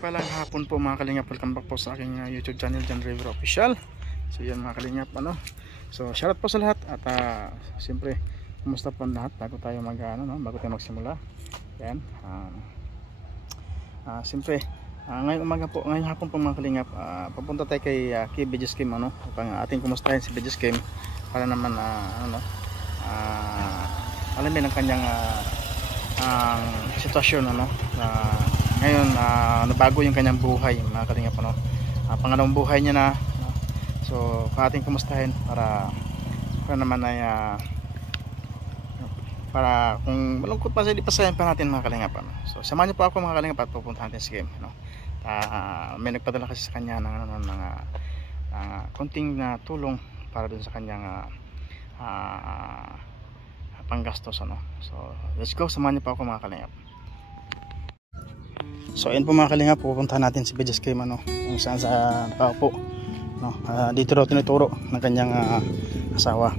Palang hapon po mga kalingap, welcome back po sa aking YouTube channel, John River Official. So yan mga kalingap, so shoutout po sa lahat at siyempre kumusta po lahat bago tayo bago tayo magsimula. Yan, siyempre ngayong umaga po, ngayong hapon po mga kalingap, papunta tayo kay BGS Kim, upang ating kumustahin si BGS Kim para naman alamin ang kanyang sitwasyon, ngayon nabago yung kanyang buhay mga kalingap, pangalawang buhay niya na, so ating kumustahin para naman ay para kung malungkot pa siya, di pasahin pa natin mga kalingap, so samahan niyo po ako mga kalingap at pupunta natin si Kim, may nagpadala kasi sa kanya ng konting tulong para dun sa kanyang panggastos, so let's go, samahan niyo po ako mga kalingap. So ayun po mga kalingap, pupuntahan natin si BGS Kim, kung saan sa paupo, dito raw tinuturo ng kanyang asawa.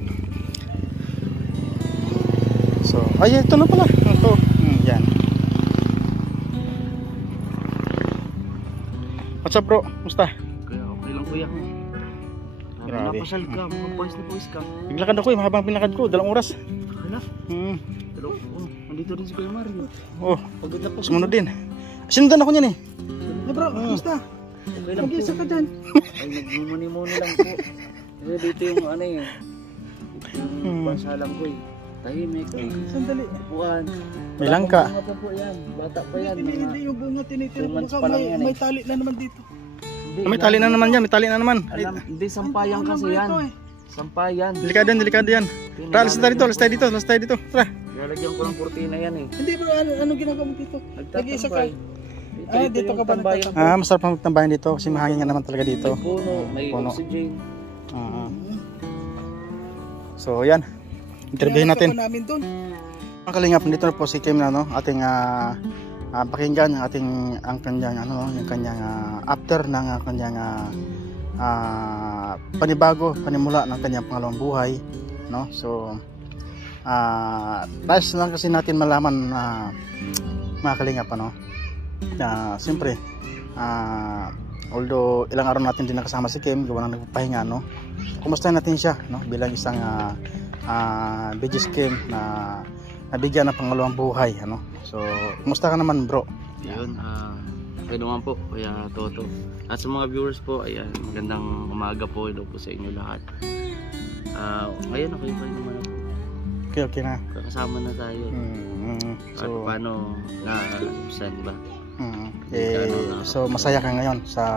So ay ito na pala ito, yan. What's up bro, musta? Okay lang kuya. Napasal ka, pawis na pawis ka. Naglakad ako, mahabang pinakad ko, 2 oras. Hala? Nandito rin si Kuya Mario. Pagod na po. Sumunod din. Sinundan ako niyan eh. Hey bro, kumusta? Okay lang po. Mag-isa ka dyan. Ay, nagmumuni-muni lang po. Kasi dito yung yung bansalang ko eh. Tahimik. Sandali. Upuan. May langka. Bunga pa po yan. Bata pa yan. Hindi yung bunga tinitira ko. May tali na naman dito. May tali na naman yan. May tali na naman. Hindi, sampayan kasi yan. Sampayan. Delikado yan. Tara, alas tayo dito. Tara. Lalagyan ko ng kurtina yan eh. Hindi bro, ano ginagawa mo dito? Nag-iisa ka. Dito ka ba nagtatambay? Masarap ang magtambayan dito kasi mahangin nga naman talaga dito. May puno, may oxygen. So yan, interviewin natin. Ang kalingap, dito na po si Kim na ating pakinggan ang kanyang yung kanyang after ng kanyang panimula ng kanyang pangalawang buhay, so tayo lang kasi natin malaman mga kalingap, siyempre although ilang araw natin din nakasama si Kim, gawa ng nagpapahinga, kumustahin natin siya, bilang isang BGS Kim na nabigyan ng pangalawang buhay, so kumusta ka naman bro? Yun, okay naman po Kuya Toto at sa mga viewers po, ayan, magandang umaga po ito po sa inyo lahat. Ngayon okay naman ako. Okay na. Kasama na tayo. So paano na-usan, diba? So masaya ka ngayon sa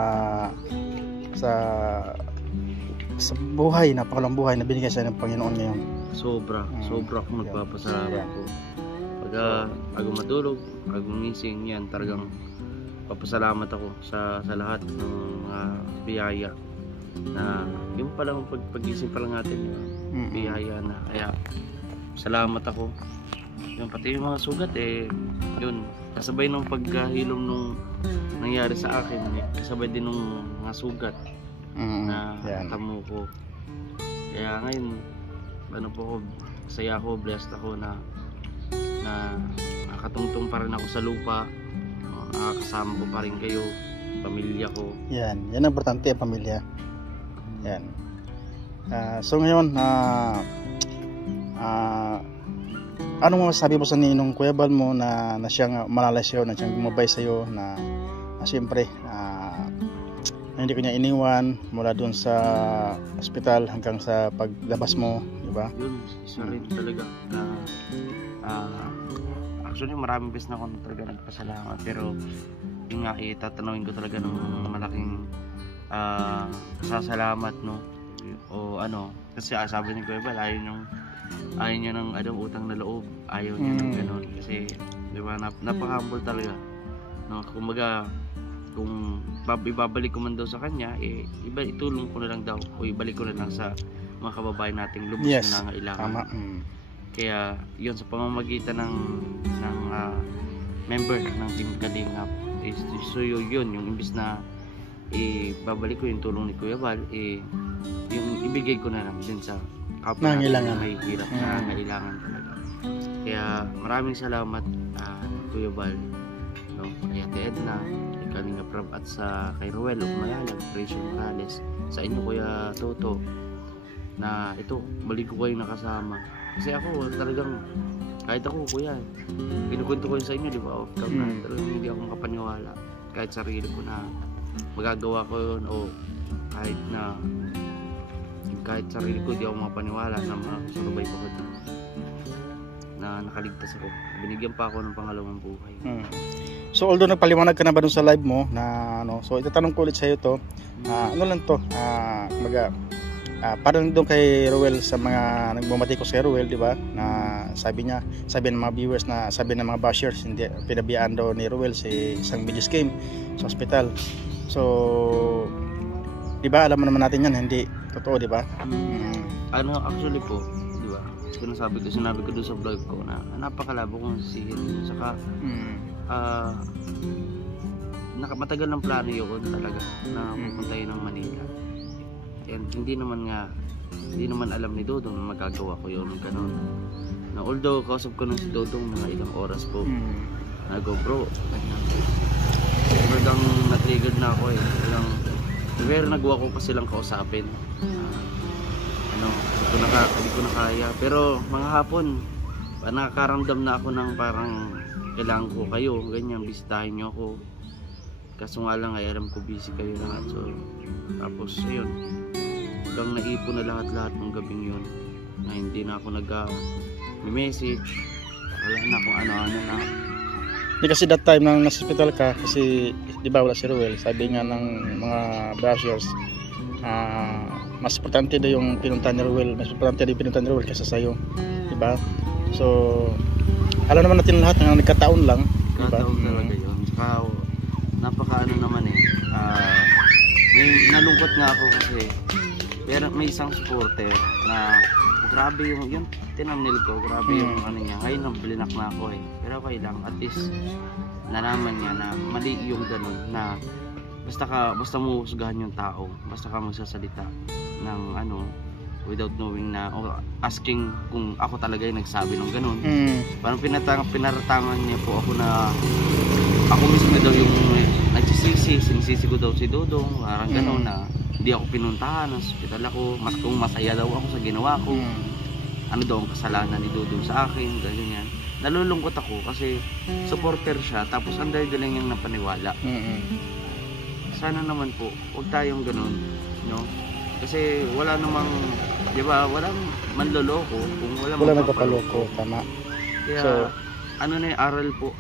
buhay na pangalawang buhay na binigay sa ng Panginoon ngayon. Sobra akong nagpapasalamat po. Pag bago matulog, bago gising, yan talagang papasalamat ako sa lahat ng biyaya na yung palang paggising pa lang natin, biyaya na, kaya salamat ako. Yung pati yung mga sugat yun kasabay nung paghilom nung nangyari sa akin, kasabay din nung mga sugat na tamo ko. Kaya ngayon saya ako, blessed ako na nakatungtong pa rin ako sa lupa, kasama ko pa rin kayo, pamilya ko. Yan ang importante, ang pamilya. Yan. So ngayon anong masasabi mo sa ninong Kuya Bal mo na siyang malalay sa'yo, na siyang gumabay sa'yo, na siyempre hindi ko niya iniwan mula doon sa ospital hanggang sa paglabas mo, di ba? Yun, isa rin talaga actually maraming beses na ako talaga nagpasalamat, pero yung nga itatanawin ko talaga ng malaking pasasalamat, o kasi sabi ni Kuya Bal, ayaw niya ng utang na loob, ayaw niya ng gano'n, kasi di ba napaka-humble talaga, kumbaga kung ibabalik ko man daw sa kanya, itulong ko na lang daw, o ibalik ko na lang sa mga kababayan nating lubos na nangailangan. Kaya yun, sa pamamagitan ng member ng Team Kalingap, so yun yung imbis na ibabalik ko yung tulong ni Kuya Bal, yung ibigay ko na lang din sa kapwa natin may hirap na nangailangan talaga. Kaya maraming salamat Kuya Bal, kay Ate Edna, kay Kalinga Prab at sa kay Ruel Umayayag, Rachel Morales, sa inyo Kuya Toto, na ito, mali ko kayong nakasama. Kasi ako talagang, kahit ako kuya, kinukwento ko yun sa inyo, di ba? Off cam na, talagang hindi ako makapaniwala. Kahit sarili ko na magagawa ko yun, o kahit sarili ko, di ako makapaniwala na makasurvive ako na nakaligtas ako. Binigyan pa ako ng pangalawang buhay. So although nagpaliwanag ka na ba dun sa live mo na ano, so itatanong ko ulit sa iyo to, ano lang to, parang doon kay Ruel, sa mga nagbumati ko kay Ruel, di ba? Na sabi ng mga viewers, na sabi ng mga bashers, hindi pinabiyaan daw ni Ruel si isang video game sa hospital. So, di ba? Alam mo naman natin yan, hindi totoo, di ba? Ano actually po, di ba? Sinabi ko doon sa vlog ko na napakalabo kong sihir. Saka matagal ng plano yun talaga na pupunta yun ng Manila. And hindi naman alam ni Dodong na magagawa ko yun ganun. Na although kausap ko nung si Dodong mga ilang oras po, nago bro, talagang na-triggered na ako pero nagawa ko pa silang kausapin. Hindi ko na kaya, pero mga hapon nakakaramdam na ako ng parang kailangan ko kayo, ganyan, bisitahin nyo ako. Kaso nga lang ay alam ko busy kayo lahat. So tapos ayun, hanggang naipon na lahat ng gabing yun na hindi na ako nag-message, wala na kung ano-ano na. Hindi kasi that time nang nasa hospital ka, kasi di ba wala si Ruel, sabi nga ng mga bashers, mas importante daw yung pinuntahan ni Ruel, kaysa sa'yo, di ba? So alam naman natin lahat na nagkataon lang, di ba? Nagkataon talaga yun. Saka napakaano naman may nalungkot nga ako kasi pero may isang supporter na grabe yung tinamnil ko, grabe yung ano niya. Ngayon lang blinak na ako pero okay lang, at least nalaman niya na mali yung ganun, na basta mo husgahan yung tao, basta ka magsasalita ng ano without knowing na, or asking kung ako talaga yung nagsabi ng ganun. Parang pinaratangan niya po ako na ako mismo daw yung sinisisi ko daw si Dodong, parang gano'n na hindi ako pinuntahan ng hospital ako, kung masaya daw ako sa ginawa ko, ano daw ang kasalanan ni Dodong sa akin, ganyan. Nalulungkot ako kasi supporter siya, tapos ang dali-dali niyang napaniwala. Sana naman po, huwag tayong gano'n, no? Kasi wala namang, di ba, walang manloloko kung wala nagpapaloko, tama. Kaya So, ano na yung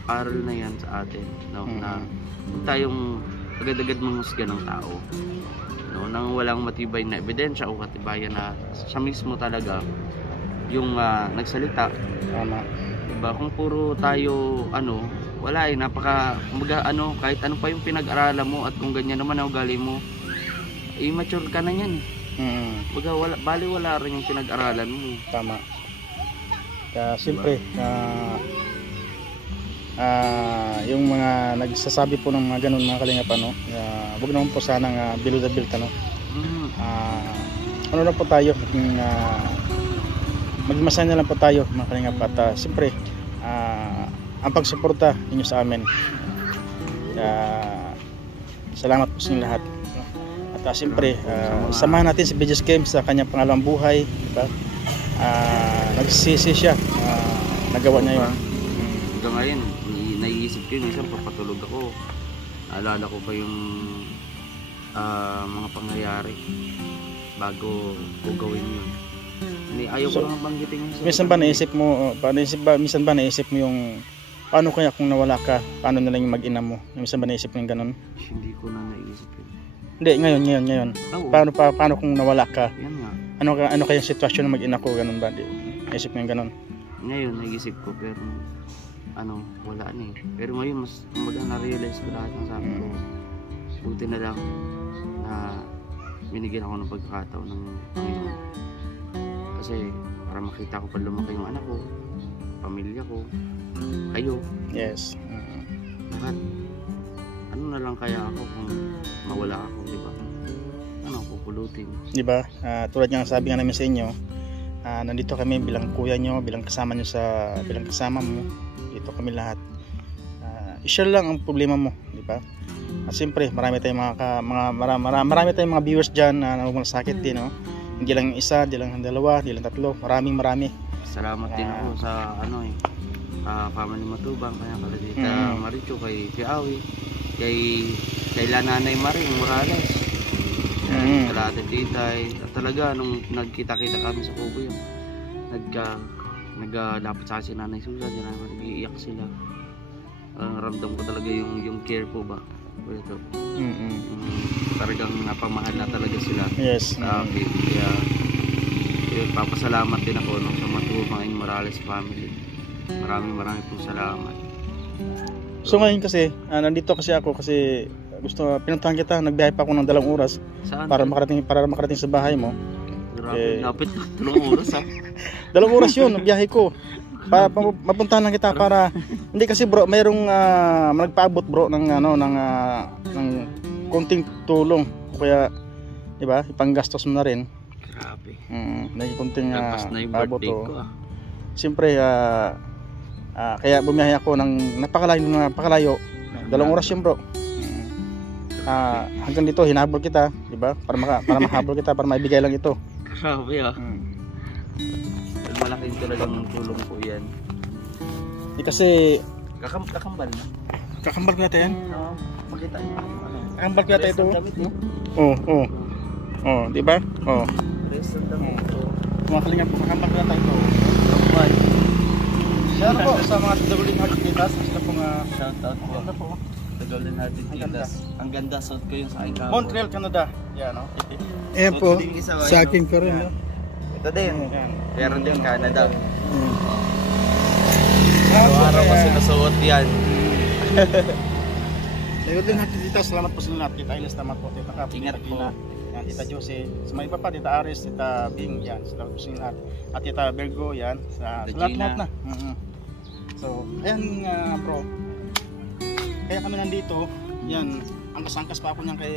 aral na yan sa atin, no? Na huwag tayong agad-agad manghusga ng tao, no? Nang walang matibay na ebidensya o katibayan na siya mismo talaga yung nagsalita. Tama. Diba? Kung puro tayo wala kumbaga kahit ano pa yung pinag-aralan mo, at kung ganyan naman ang ugali mo, immature ka na yan. Kumbaga wala rin yung pinag-aralan mo. Tama. Kaya siyempre yung mga nagsasabi po ng mga ganun, mga kalingap, wag naman po sanang below the belt, ano na po tayo, magmasaya na lang po tayo, mga kalingap, at siyempre ang pagsuporta ninyo sa amin, salamat po sa inyo lahat, at siyempre samahan natin si BJ's Games sa kanyang pangalawang buhay, diba? Nagsisi siya, nagawa niya yun. Hanggang ngayon naiisip ko yun, minsan papatulog ako, naalala ko pa yung mga pangyayari bago ko gawin yun. Ayaw ko lang banggitin yun. Minsan ba naisip mo yung paano kaya kung nawala ka, paano na lang yung mag-ina mo? Minsan ba naisip mo yung ganun? Hindi ko na naisip yun. Hindi, ngayon. Paano kung nawala ka? Yan nga. Ano kaya yung sitwasyon ng mag-ina ko, ganun ba? Naisip mo yung ganun? Ngayon naisip ko, pero wala na eh. Pero ngayon mas na-realize ko lahat ng sabi ko. Buti na lang na binigyan ako ng pagkakataon ng Panginoon. Kasi para makita ko pa lumaki yung anak ko, pamilya ko, kayo. Yes. Lahat. Ano na lang kaya ako kung mawala ako, di ba? Pupulutin. Di ba? Tulad nga sabi nga namin sa inyo, nandito kami bilang kuya nyo, bilang kasama mo. Dito kami lahat. I-share lang ang problema mo, di ba? At siyempre, marami tayong marami tayong mga viewers diyan na nagmamalasakit din, no. Hindi lang yung isa, hindi lang yung dalawa, hindi lang tatlo, marami. Salamat din ako sa family Matubang, kaya kala Tita Maricho, kay Awi, kay Nanay Maring Morales, kala Ate Titay. At talaga nung nagkita-kita kami sa Kubo yun, naglalapit sa akin si Nanay Susan, nag-iiyak sila. Ramdam ko talaga yung care po ba. Ito. Talagang napamahal na talaga sila. Yes. Kaya yun, papasalamat din ako sa Matubang Morales family. Maraming pong salamat. So ngayon kasi, nandito kasi ako kasi pinuntahan kita, nagbiyahe pa ako ng 2 oras. Saan? Para makarating sa bahay mo. Grabe, lapit na 2 oras ha. 2 oras yun, biyahe ko. Mapuntahan lang kita para hindi kasi bro, mayroong nagpaabot bro ng ng konting tulong. Kaya, 'di ba? Ipanggastos mo na rin. Grabe. May konting Tapos na yung paabot birthday ko Siyempre kaya bumiyahe ako ng napakalayo. 2 oras yun bro. Hanggang dito hinabol kita, 'di ba? Para mahabol kita, para maibigay lang ito. Grabe malaking talagang tulong po yan. Kasi kakambal na. Kakambal ko yata yan. Oo. Makita niyo. Kakambal ko yata ito. Di ba? Rest ng damit ito. Mga kalingap po, kakambal ko yata ito. Kambal. Shout out po sa mga Golden Heart Kitas. Sila po nga. Shout out po. Ganda po. The Golden Hearted Kitas. Ang ganda, suot ko yung sa aking kapwa. Montreal, Canada. Yan, no? Ayan po, sa akin ko rin. Ito din. Yan. Meron din Canada. Salamat po Araw ko sinusuot yan. Golden Heart Kitas. Salamat po sa lahat. Tita Ailes, salamat po. Tita Cap, Ingat Tita po. Gina, yan, Tita Josie. Sa mga iba pa, Tita Aris, Tita Bing, yan. Salamat po sa lahat. At Tita Virgo, yan. Sa lahat na. So, ayan bro. Kaya kami nandito, yan. Angkas-angkas pa ako niyan kay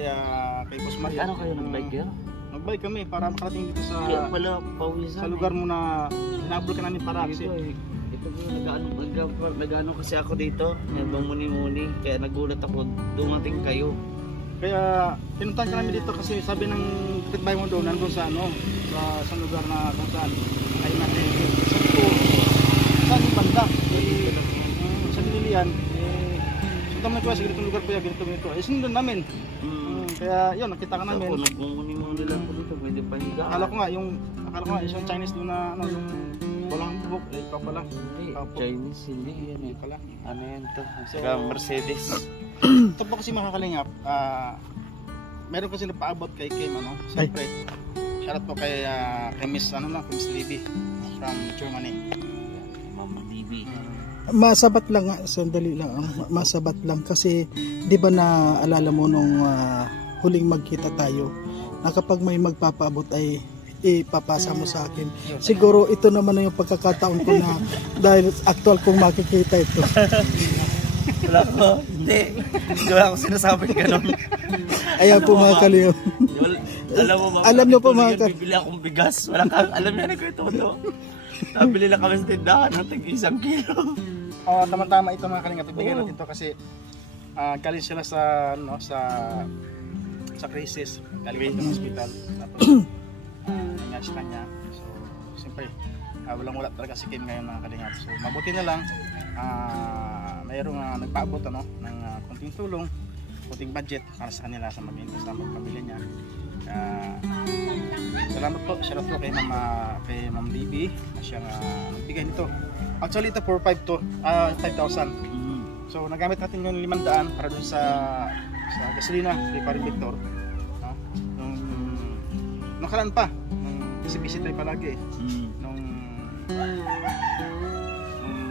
Boss Mario. Ano kayo nag-bike yun? Nag-bike kami para makarating dito Kaya pala pawisan. sa lugar mo na hinabol ka namin para kasi. Ito po, nag-ano kasi ako dito. Nandong muni-muni. Kaya nagulat ako, dumating kayo. Kaya pinuntahan ka namin dito kasi sabi ng kapitbahay mo doon, nandun sa sa lugar na kung saan ay natin. Sabi ko, saan yung banda? Sa Lilian, sundan mo ko sa ganitong lugar po yan, ganito. Sundan namin. Kaya yun, nakita ka namin. Ako, nagmumuni-muni lang ako dito. Pwede pa higa. Akala ko nga yung isang Chinese doon na yung walang buhok, ikaw pala. Chinese, hindi yan eh. Pala. Ano yan to? Saka Mercedes. Ito po kasi mga kalingap, meron kasi napaabot kay Kim, siyempre, shoutout po kay Miss, Miss Libby from Germany. Mama Bibi. Masabat lang, sandali lang, masabat lang kasi di ba naalala mo nung huling magkita tayo na kapag may magpapaabot ay ipapasa mo sa akin. Siguro ito naman na yung pagkakataon ko na dahil actual kong makikita ito. Wala ko. Hindi. Wala ko sinasabing ganun. Ayan po mga kaliyo. Alam niyo po mga kaliyo. Bibili akong bigas. Wala kang alam niya na ko ito. Nabili lang kami sa tindahan ng tig-1 kilo. Tama-tama ito mga kalingap, ibigay natin ito kasi galing sila sa crisis, galing ito ng hospital. Tapos nangyari sa kanya. So siyempre walang-wala talaga si Kim ngayon mga kalingap. So mabuti na lang mayroong nagpaabot ng konting tulong, konting budget para sa kanila sa mag-invest sa pamilya niya. Salamat po, shoutout po kay Ma'am Bibi na siyang nagbigay nito. Actually ito for 5,000. So nagamit natin yung 500 para dun sa gasolina kay Paring Victor. Nung kalaan pa, kasi busy tayo palagi nung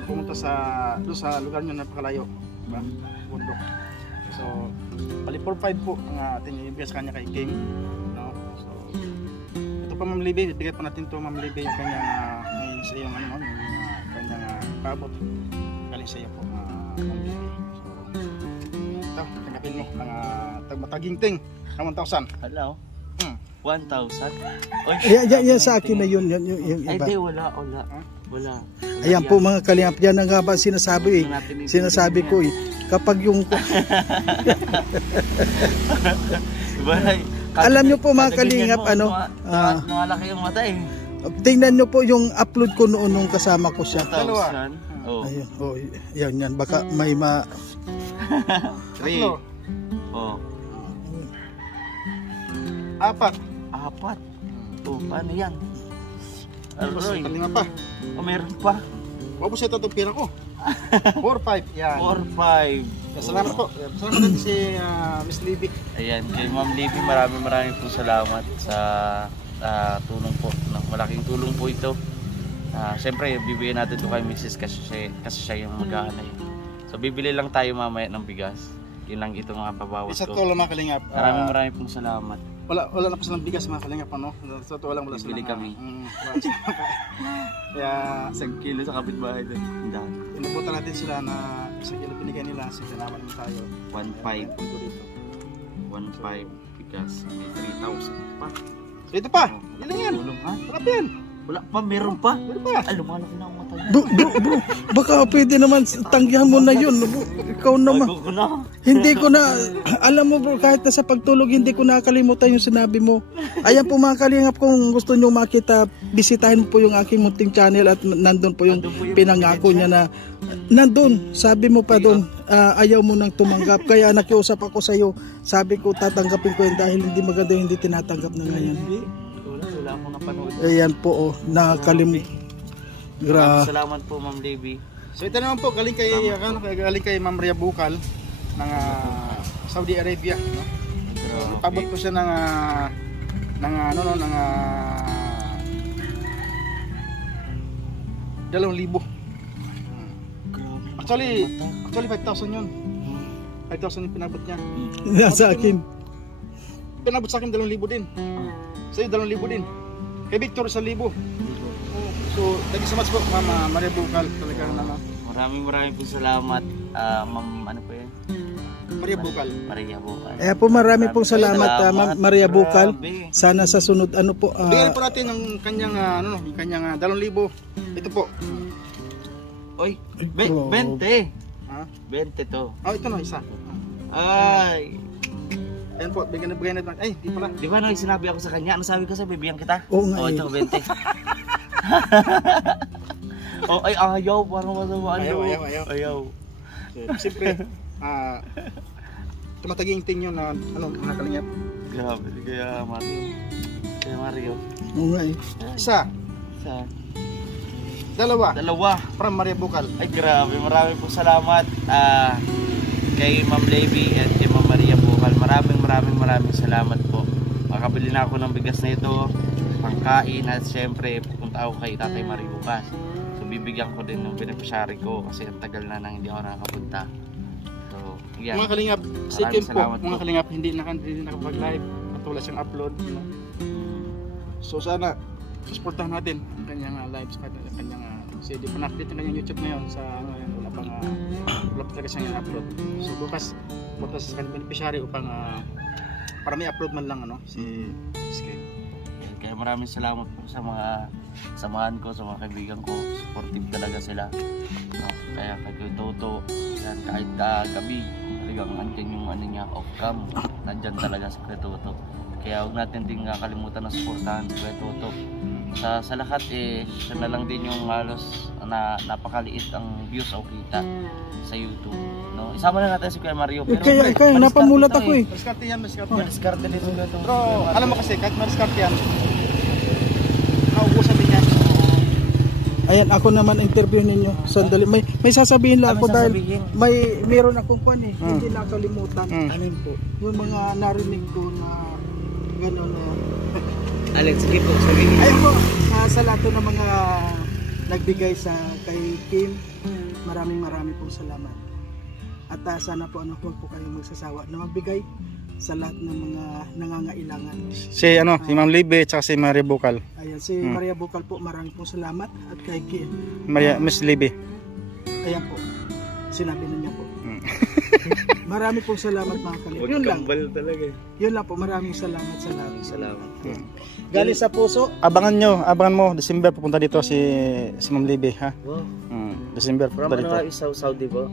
pumunta sa lugar nyo napakalayo, diba? Bundok. So bali 4-5 po ang ating ibigay sa kanya kay Kim. So ito pa Ma'am Libby, ibigay pa natin to Ma'am Libby yung kanyang ngayon sa iyo yung kanyang paabot galing sa iyo po Ma'am Libby. So ito, tanggapin mo ang tagmataginting ng 1,000. Hello. 1,000? Oy, Yan sa akin na yun, yung ay, iba. di, wala. Ayan po mga kalingap, yan ang nga ba sinasabi eh. Sinasabi ko eh, kapag yung... Alam nyo po mga kalingap, ano, malaki yung mata eh. tingnan nyo po yung upload ko noon nung kasama ko siya. 1,000. Oh. Ayun, oh, yan, baka may 3. Oh. 4. Oh, paano yan? Aroy, kalinga pa. Oh, meron pa. Wabo siya itong pira ko. 4-5. Yan. 4-5. Salamat po. Salamat din si Miss Libby. Ayan, kay Ma'am Libby, maraming po salamat sa tulong po. Malaking tulong po ito. Siyempre, bibigyan natin ito kay Mrs. kasi siya yung mag-aanay. So, bibili lang tayo mamaya ng bigas. Yun lang ito mga babawas Isa ko. to lang mga kalingap. Maraming pong salamat. Wala na pa silang bigas mga kalingap, ano? Sa to lang wala silang. Bibili kami. Kaya, 1 kilo sa kapitbahay din. inupunta natin sila na sa kilo binigay nila. Salamat naman tayo. 1,500. 1,500 bigas. May 3,000 pa. So, ito pa. Yan lang yan. Tulong ha? Sarap yan. Wala pa, meron pa. Meron pa. Ay, lumalaki na ang mata niya. bro, baka pwede naman tanggihan mo na yun. Ikaw naman. Bago ko na. Hindi ko na, alam mo bro, kahit na sa pagtulog, hindi ko nakakalimutan yung sinabi mo. Ayan po mga kalingap, kung gusto nyo makita, bisitahin po yung aking munting channel at nandun po yung pinangako niya na, nandun, sabi mo pa doon, ayaw mo nang tumanggap. Kaya nakiusap ako sa iyo, sabi ko tatanggapin ko yun dahil hindi maganda yung hindi tinatanggap na ngayon. Wala akong napanood. Ayan po, nakakalimutan. Salamat po Ma'am Libby. So ito naman po, galing kay Ma'am Rhea Bukal ng Saudi Arabia, no? So, pabot po siya ng 2,000. Actually 5,000 yun. 5,000 yung pinabot niya. Sa akin. Pinabot sa akin 2,000 din. Sa'yo 2,000 din. Kay Victor 1,000. So, thank you so much po, Ma'am Maria Bukal. Talagang naman. Maraming po salamat. Ma'am, ano po yan? Maria Bukal. Maria Bukal. Ayan po, marami pong salamat, Ma'am Maria Bukal. Sana sa sunod, ano po. Bigyan po natin ang kanyang, yung kanyang 2,000. Ito po. Oy, 20. Ha? 20 to. Oh, ito na, isa. Ay. Ayan po, bigyan na. Ay, di pala. Di ba nung sinabi ako sa kanya, ano sabi ko sa bibigyan kita? Oo nga ito, 20. Oh, ay, ayaw, parang masama. Ayaw. Siyempre, tumataging-ting yun na, mga kalingap. Grabe, kaya Mario. Oo nga eh. Isa, 2, 2. from Maria Bukal. Ay, grabe, maraming po salamat kay Ma'am Libby at kay Ma'am Maria Bukal. Maraming salamat po. Makabili na ako ng bigas na ito, pangkain, at syempre pupunta ako kay Tatay Mario bukas. So bibigyan ko din ng beneficiary ko kasi ang tagal na nang hindi ako nakakapunta. So yan. Mga kalingap, second po, salamat mga po. kalingap, hindi nakapag-live at wala siyang upload. No? So sana, supportahan natin ang kanyang lives, kanyang CD. Panakit yung kanyang YouTube ngayon sa wala pa talaga siyang upload. So bukas, punta sa kanyang beneficiary upang para may upload man lang si Skate. Kaya maraming salamat po sa mga samahan ko, sa mga kaibigan ko. Supportive talaga sila. No? Kaya kay Toto, yan, kahit gabi, talagang andyan yung niya, off-cam. Nandyan talaga sa kay Toto. Kaya huwag natin din kalimutan na supportahan kay Toto. Sa lahat siya na lang din yung halos na napakaliit ang views o kita sa YouTube. No? Isama na natin si Kuya Mario. Pero Kaya napamulat ako eh. Maskarte yan. Maliskarte dito. Pero alam mo kasi, kahit maskarte yan, naubusan din yan. Ayan, ako naman interview ninyo. Sandali, may sasabihin lang ako dahil meron akong kwan eh. Hindi nakalimutan. Ano po? Yung mga narinig ko na gano'n na. Alex, sige po, sabihin. Ayun po, sa lahat ng mga nagbigay kay Kim, maraming pong salamat. At sana po huwag po kayong magsasawa na magbigay sa lahat ng mga nangangailangan. Si Ma'am Libby at si Maria Bukal. Ayan, si Maria Bukal po, maraming pong salamat. At kay Kim, Miss Libby. ayan po, sinabi niya po. Marami pong salamat mga kalingap. Huwag Yun lang. kambal talaga. Yun lang po. Maraming salamat sa lahat. Salamat. Galing sa puso. Abangan mo, December pupunta dito si Ma'am Libby, ha? Wow. December From pupunta dito. ano nga, Saudi ba?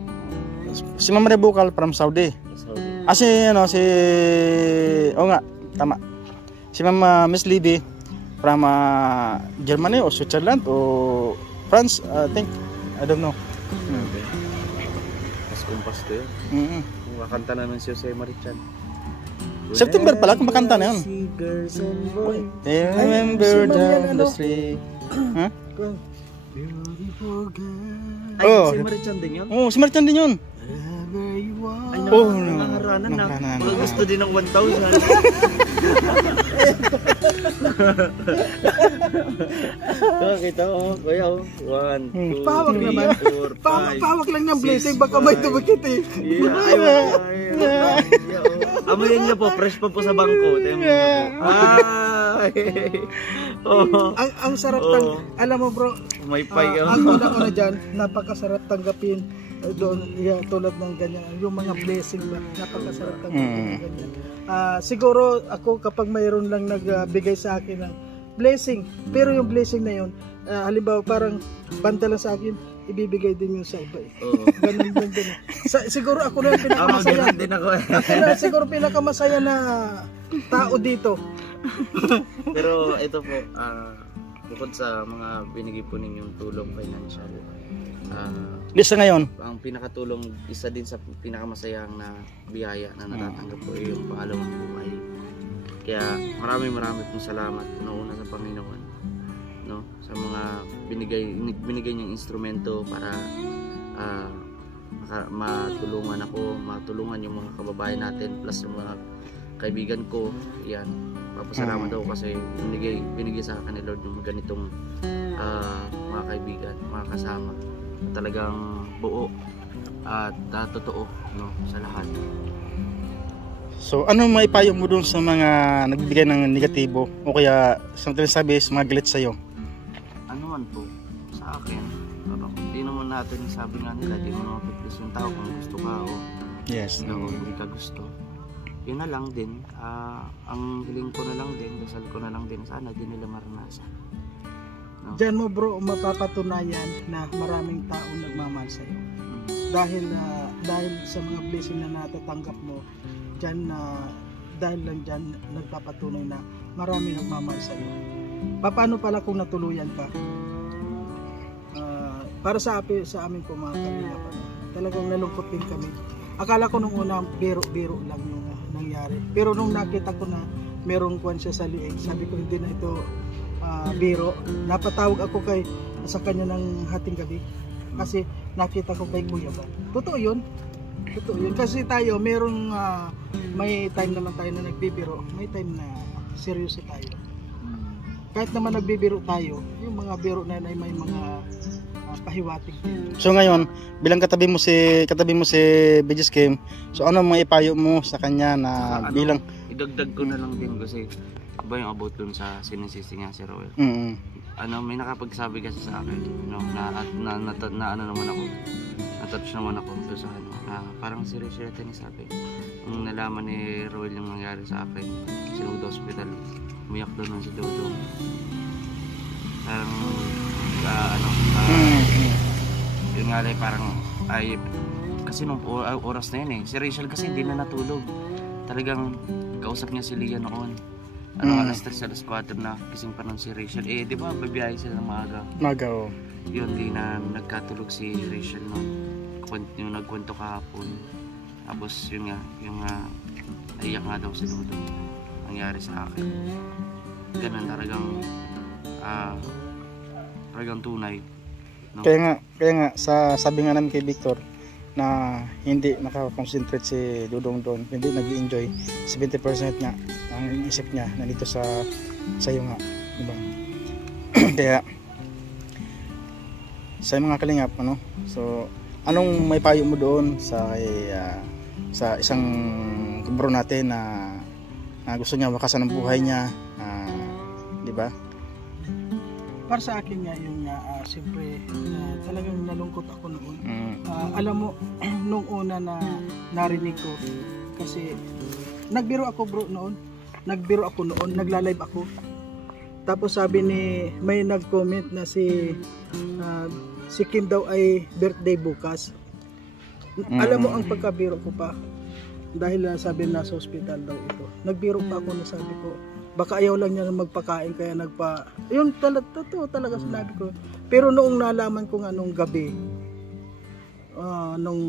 Si Ma'am Rebukal from Saudi. Saudi. Si nga, tama. Si Ma'am Miss Libby from Germany o Switzerland o France, I think. I don't know. Pas to yun. Kung kakanta na ng si Jose Marichan. September pala, kung makanta na yun. Girls and boys. Remember Ay, the street. Huh? Beautiful girl. Ay, Oh. si Marichan din yun? Oh, si Marichan din yun. Wherever you are. Ay, Oh, nangangaranan na. nangangaranan. Mga gusto din ng 1,000. Kita mo, kuya, 1, 2, Pahawak 3, naman. 4, 5. Pawak lang niyang blessing. Baka may tumikit eh. Amoyin niyo po, fresh pa po sa bangko. Tingnan niyo po. Ay! Oh. Ang sarap alam mo bro, May pay. ang una-una dyan, napakasarap tanggapin doon, tulad ng ganyan, yung mga blessing ba, napakasarap tanggapin ng ganyan. Siguro ako kapag mayroon lang nagbigay sa akin ng blessing, pero yung blessing na yun, halimbawa parang banta lang sa akin, ibibigay din yun sa iba eh. Ganun din. Siguro ako na yung pinakamasaya. Ganun din ako eh. Ako na siguro pinakamasaya na tao dito. Pero ito po, bukod sa mga binigay po ninyong tulong financial, Lisa ngayon. ang pinakatulong, isa din sa pinakamasayang na biyaya na natatanggap ko ay yung pangalawang buhay. Kaya maraming pong salamat una sa Panginoon, no, sa mga binigay niyang instrumento para matulungan yung mga kababayan natin plus yung mga kaibigan ko. Yan, papasalamat ako kasi binigay sa akin ni Lord yung ganitong mga kaibigan, mga kasama, talagang buo at totoo, no, sa lahat. So ano maipayo mo dun sa mga nagbibigay ng negatibo o kaya sometimes sabi sa mga galit sa'yo? Ano man po sa akin, hindi naman natin, sabi nga nila, di mo naman piplis yung tao kung gusto ka o Yes. hindi ka gusto. Yun na lang din, ang hiling ko na lang din, dasal ko na lang din, sana din nila maranasan. No? Diyan mo bro, mapapatunayan na maraming tao nagmamahal sa iyo. Dahil sa mga blessing na natatanggap mo, diyan dahil lang diyan nagpapatunay na maraming nagmamahal sa iyo. Paano pala kung natuluyan ka? Para sa amin po mga kalingap, talagang nalungkot din kami. Akala ko nung una biro lang yung nangyari. Pero nung nakita ko na merong kwan siya sa liig, sabi ko hindi na ito biro. Napatawag ako sa kanya ng hating gabi kasi nakita ko kay Kuya Bal. Totoo yun. Kasi tayo merong may time naman tayo na nagbibiro, may time na seryoso tayo. Kahit naman nagbibiro tayo, yung mga biro na yun ay may mga pahiwatig din. So ngayon, bilang katabi mo si BG's Kim, so ano maipayo mo sa kanya na bilang idagdag ko na lang din kasi iba yung about dun sa sinisisi nga si Roel. May nakapagsabi kasi sa akin, no, na ano naman ako, na-touch naman ako doon sa ano, na parang serious yata ni sabi. Nung nalaman ni Roel yung nangyari sa akin, sinugod hospital, umiyak doon si Dodo. Parang yun nga lang, parang kasi nung oras na yun si Rachel kasi hindi na natulog. Talagang kausap niya si Leah noon. Alas 3, alas 4 na kising pa nun si Rachel. Di ba babiyahe sila ng maaga? oh. Yun, di na nagkatulog si Rachel noon. Yung nagkwento kahapon. Tapos yun nga, naiyak nga daw si Dodo. Nangyari sa akin. Ganun talagang tunay. No? Kaya nga sabi nga namin kay Victor na hindi nakakonsentrate si Dudong doon, hindi nag-i-enjoy. 70% nga ang isip niya nandito sa iyo nga, diba? Kaya sa mga kalingap, so anong may payo mo doon sa isang kubro natin na gusto niya wakasan ng buhay niya, di ba? para sa akin nga yun nga, siyempre talagang nalungkot ako noon. Mm. Alam mo, nung una na narinig ko, kasi nagbiro ako bro noon, nagla-live ako. Tapos sabi may nag-comment na si Kim daw ay birthday bukas. Alam mo ang pagkabiro ko pa, dahil sabi na sa hospital daw ito. Nagbiro pa ako na sabi ko, baka ayaw lang niya magpakain kaya yun totoo talaga sinabi ko. Pero noong nalaman ko nga nung gabi, nung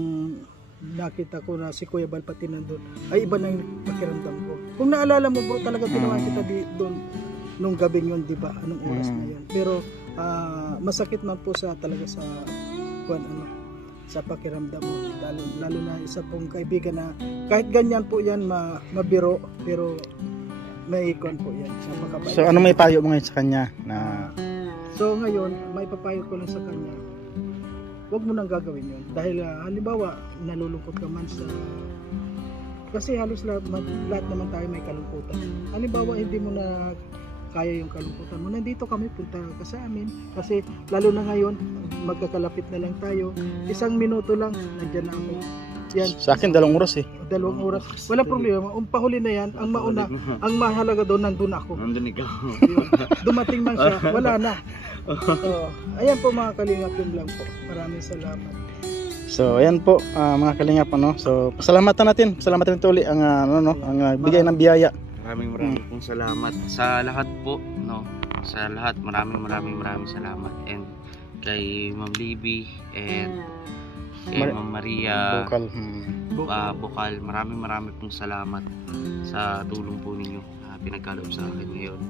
nakita ko na si Kuya Bal pati nandun, ay iba na yung pakiramdam ko. Kung naalala mo bro, talaga tinawan kita doon nung gabi yun, di ba? Anong oras na yun? Pero masakit man po talaga sa sa pakiramdam mo, lalo na isa pong kaibigan na kahit ganyan po yan mabiro, pero may ikon po yan. So ano may payo mo ngayon sa kanya na so ngayon may papayo ko lang sa kanya, huwag mo nang gagawin yun dahil halimbawa nalulungkot ka man kasi halos lahat naman tayo may kalungkutan. Halimbawa hindi mo na kaya yung kalungkutan mo, nandito kami, punta ka sa amin kasi lalo na ngayon magkakalapit na lang tayo, 1 minuto lang nandiyan na ako. Yan. Sa akin 2 oras 2 oras. Wala problema. Pahuli na yan. Ang ang mahalaga doon, nandun ako. Nandun ikaw. Dumating man siya, wala na. Ayan po mga kalingap, yun lang po. Maraming salamat. So ayan po mga kalingap So pasalamatan natin uli ang ang bigay ng biyaya. Maraming pong salamat sa lahat po, no. Sa lahat, maraming salamat, and kay Ma'am Libby and kay Ma'am Maria Bukal, maraming pong salamat sa tulong po ninyo na pinagkaloob sa akin ngayon.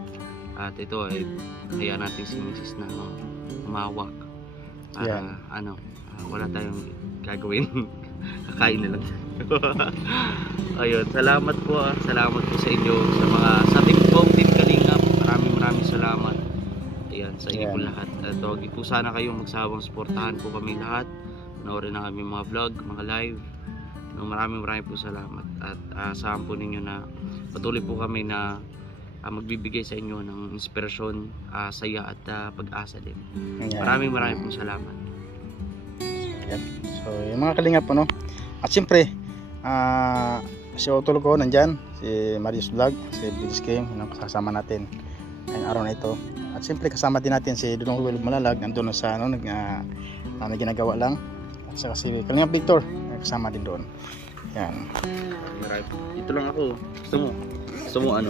At ito ay hayaan natin si Mrs. na umawak para wala tayong gagawin. Kakain na lang. Ayun, salamat po sa inyo, sa team Kalingap. Maraming salamat. Ayan, sa inyo po lahat. At huwag po sana kayong magsawang suportahan po kami lahat. Panoorin na kami mga vlog, mga live. Maraming po salamat. At asahan po ninyo na patuloy po kami na magbibigay sa inyo ng inspirasyon, saya at pag-asa din. Maraming po salamat. So yung mga kalingap at siyempre si Otol ko nandyan, si Marius Vlog, si Biggs Game, yung kasama natin ngayong araw na ito. At siyempre kasama din natin si Dudong Ruel Malalag, nandun sa may ginagawa lang. At saka si Kalingap Victor, kasama din doon. Yan. Ito lang ako. Gusto mo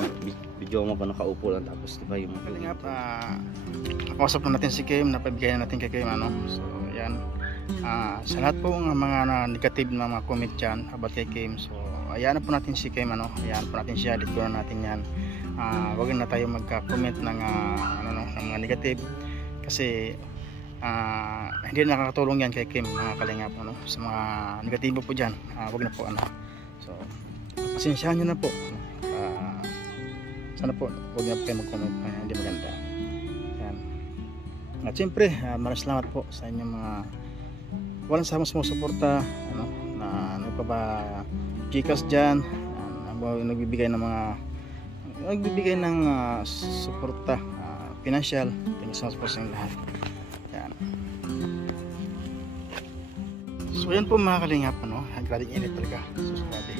video mo pa nakaupo lang tapos diba yung Kalingap, nakausap na natin si Kim, napabigay natin kay Kim So yan. Sa lahat po ng mga negative na mga comment dyan about kay Kim, so ayan po natin si Kim, ayan po natin siya, dito na natin yan. Wag na tayo magka-comment ng mga negative kasi hindi na nakakatulong yan kay Kim, mga kalingap. Sa mga negatibo po dyan, wag na po so pasensyahan nyo na po. Sana po wag na po kayo mag-comment na hindi maganda. Yan. At siyempre maraming salamat po sa inyong mga walang sama sumusuporta, na nagpapa Gcash dyan, nagbibigay ng suporta financial. Thank you so much po sa lahat. Yan. So yan po mga kalingap, grabe init talaga. So grabe.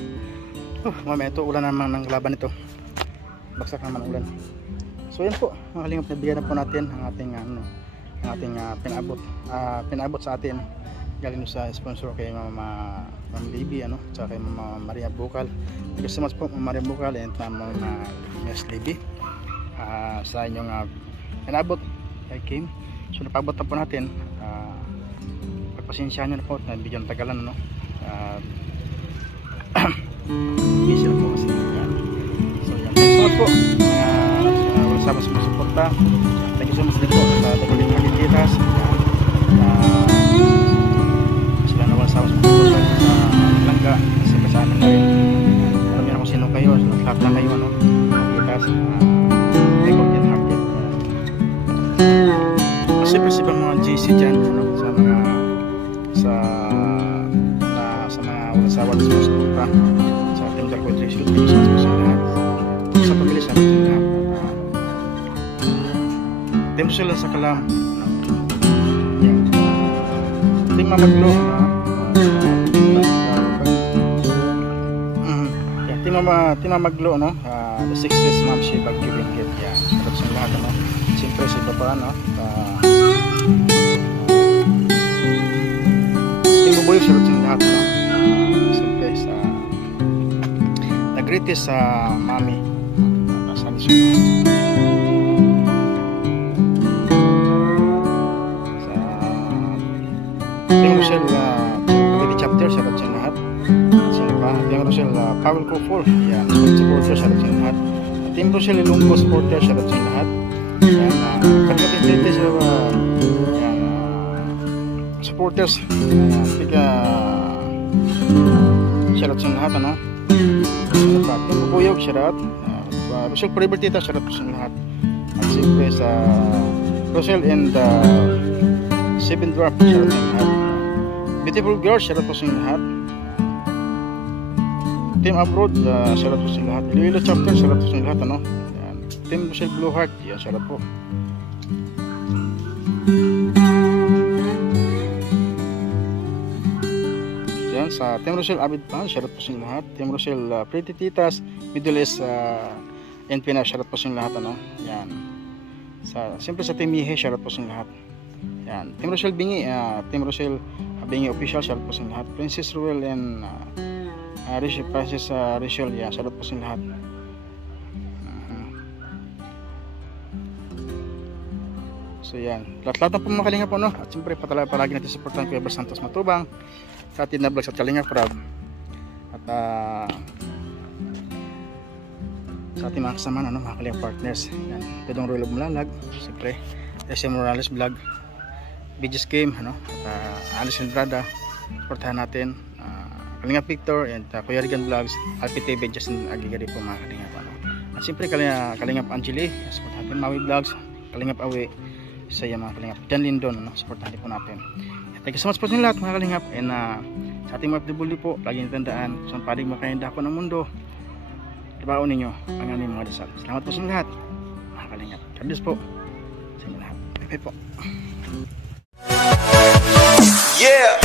Mamaya ito, ulan naman ng laban ito. Baksak naman ulan. So yan po mga kalingap, nabigyan na po natin ang ating pinabot sa atin galing sa sponsor kay Ma'am Libby, tsaka kay Ma'am Maria Bukal. Thank you so much po Ma'am Maria Bukal and Ma'am Miss Libby sa inyong pinabot kay Kim. So napabot na po natin, pagpasensyahan nyo na po na bigyan tagalan busy lang po kasi yan. So yan, thank you so much po wala sama sumusuporta. Thank you so much din po sa Daguling Hagititas, sa Langga, sa kasanan na rin. Alam niyo na kung sino kayo, lahat na kayo, Hagititas, record yan, Hagit. Kasi pa mga GC dyan, sa mga walang sawag sa suporta sa ating Dalcoy Treasure, sa lahat, sa pagbilis natin lahat. Team Rochelle sa Kalam. Yan. Team Mama Glo. Team Mama Glo, no? The 60s Ma'am Shiba Giving Gift. Yan. Shoutout sa lahat, ano? Siyempre si Papa, no? Team Buboy, shoutout sa lahat, no? Siyempre sa greatest sa Mami. Sa Team Rochelle Pagadi Chapter, shoutout sa lahat. Team Rochelle Powell Kofol, yan, supporter, shoutout sa lahat. Team Rochelle Ilonggo supporter, shoutout sa lahat. Yan, pagkatititi sa yan, supporters, shoutout sa lahat, ano? Team Bubuyog, shoutout. Rochelle Forever Tita, shoutout sa lahat. At siyempre sa Rochelle and Seven Dwarf, shoutout sa lahat. Beautiful Girl, shoutout po sa lahat. Team Abroad, shoutout po sa lahat. Iloilo Chapter, shoutout po sa lahat, ano? Yan. Team Rochelle Blue Heart, yan, shoutout po. Yan, sa Team Rochelle Avid Fan, shoutout po sa lahat. Team Rochelle Pretty Titas, Middle East and Pinas, shoutout po sa lahat, ano? Yan. Siyempre sa Team Mihe, shoutout po sa lahat. Yan. Team Rochelle Bingi, Team Rochelle Bingi Official, shoutout po sa lahat. Princess Ruel and Princess Rachel, yan, shoutout po sa lahat. So yan, lahat po mga Kalingap po, no? At siyempre palagi natin supportan Kuya Bal Santos Matubang sa atin na vlogs at Kalingap Rob. At sa ating mga kasama, ano, mga Kalingap partners, yan, Pedong Ruelo Bumlalag, siyempre SM Morales Vlog, BG's Game, ano, at Alice Entrada, supportahan natin, Kalingap Victor, and Kuya Rigan Vlogs, Alpi TV, Justin Agigari po mga Kalingap, ano. At siyempre Kalingap Angeli, supportahan natin Maui Vlogs, Kalingap Awe, sa mga Kalingap Jan Lindon, ano, supportahan po natin. Thank you so much po sa lahat mga Kalingap, and sa ating mga FW po, lagi natandaan, saan paling makainda po ng mundo, trabaho ninyo ang aming mga dasal. Salamat po sa lahat mga Kalingap. God bless po sa inyo lahat. Bye po. Yeah.